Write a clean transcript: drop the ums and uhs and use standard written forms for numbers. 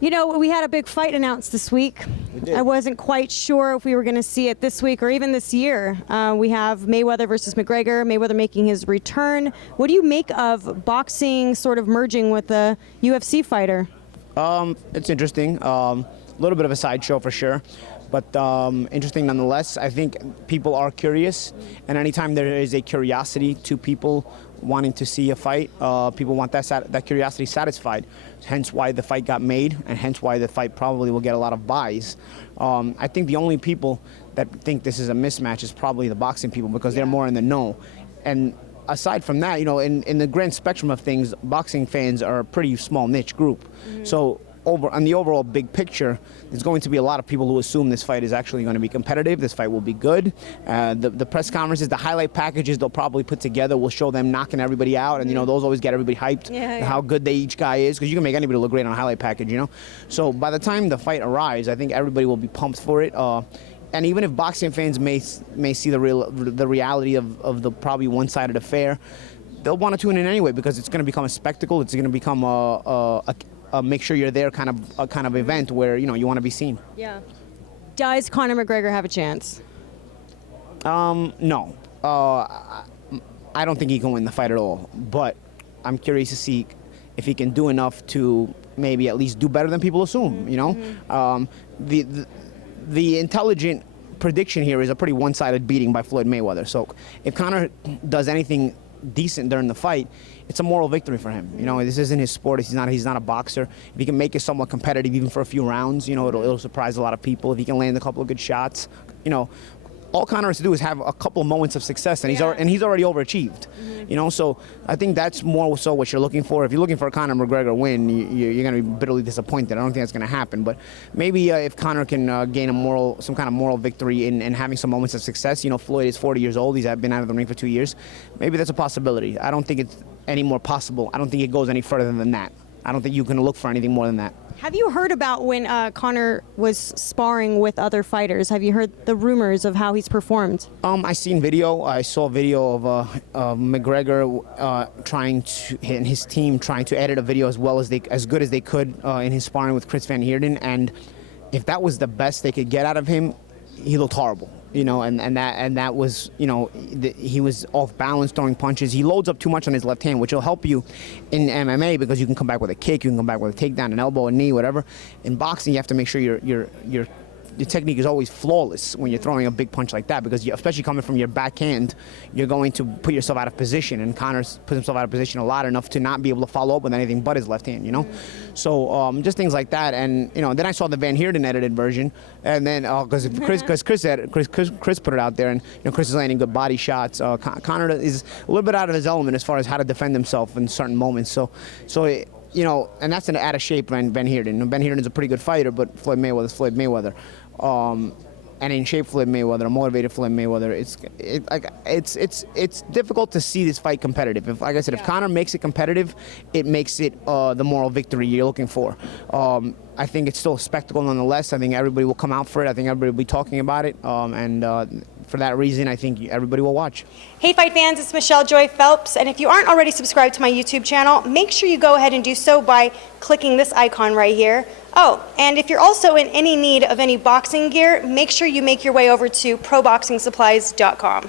You know, we had a big fight announced this week. We did. I wasn't quite sure if we were going to see it this week or even this year. We have Mayweather versus McGregor, Mayweather making his return. What do you make of boxing sort of merging with a UFC fighter? It's interesting. A little bit of a sideshow for sure, but interesting nonetheless. I think people are curious, and anytime there is a curiosity to people wanting to see a fight, people want that curiosity satisfied. Hence why the fight got made, and hence why the fight probably will get a lot of buys. I think the only people that think this is a mismatch is probably the boxing people, because they're more in the know. And aside from that, you know, in the grand spectrum of things, boxing fans are a pretty small niche group. So on the overall big picture, there's going to be a lot of people who assume this fight is actually going to be competitive. This fight will be good. The press conferences, the highlight packages they'll probably put together will show them knocking everybody out, and you know, those always get everybody hyped. How good each guy is, because you can make anybody look great on a highlight package, you know. So by the time the fight arrives, I think everybody will be pumped for it. And even if boxing fans may see the reality of the probably one-sided affair, they'll want to tune in anyway, because it's going to become a spectacle. It's going to become a make sure you're there kind of event where, you know, you want to be seen. Yeah. Does Conor McGregor have a chance? No. I don't think he can win the fight at all. But I'm curious to see if he can do enough to maybe at least do better than people assume. You know, the intelligent prediction here is a pretty one-sided beating by Floyd Mayweather. So if Conor does anything decent during the fight, it's a moral victory for him. You know, this isn't his sport. He's not a boxer. If he can make it somewhat competitive, even for a few rounds, you know, it'll surprise a lot of people. If he can land a couple of good shots, you know, all Conor has to do is have a couple of moments of success, and he's already overachieved. You know, so I think that's more so what you're looking for. If you're looking for a Conor McGregor win, you're going to be bitterly disappointed. I don't think that's going to happen. But maybe if Conor can gain some kind of moral victory in having some moments of success. You know, Floyd is 40 years old. He's been out of the ring for 2 years. Maybe that's a possibility. I don't think it's any more possible. I don't think it goes any further than that. I don't think you can look for anything more than that. Have you heard about when Conor was sparring with other fighters? Have you heard the rumors of how he's performed? I seen video. I saw video of McGregor and his team trying to edit a video as good as they could in his sparring with Chris Van Heerden. And if that was the best they could get out of him, he looked horrible. You know, and that was, you know, he was off balance throwing punches. He loads up too much on his left hand, which will help you in MMA because you can come back with a kick, you can come back with a takedown, an elbow, a knee, whatever. In boxing, you have to make sure your technique is always flawless when you're throwing a big punch like that, because especially coming from your backhand, you're going to put yourself out of position, and Conor's put himself out of position a lot enough to not be able to follow up with anything but his left hand, you know? So just things like that. And, you know, then I saw the Van Heerden edited version, and then, because Chris put it out there, and, you know, Chris is landing good body shots. Conor is a little bit out of his element as far as how to defend himself in certain moments. So you know, and that's an out of shape Van Heerden. Van Heerden is a pretty good fighter, but Floyd Mayweather is Floyd Mayweather. And in shape Floyd Mayweather, a motivated Floyd Mayweather, it's difficult to see this fight competitive. If, like I said, if Conor makes it competitive, it makes it the moral victory you're looking for. I think it's still a spectacle nonetheless. I think everybody will come out for it. I think everybody will be talking about it. For that reason, I think everybody will watch. Hey Fight fans, it's Michelle Joy Phelps, and if you aren't already subscribed to my YouTube channel, make sure you go ahead and do so by clicking this icon right here. Oh, and if you're also in any need of any boxing gear, make sure you make your way over to proboxingsupplies.com.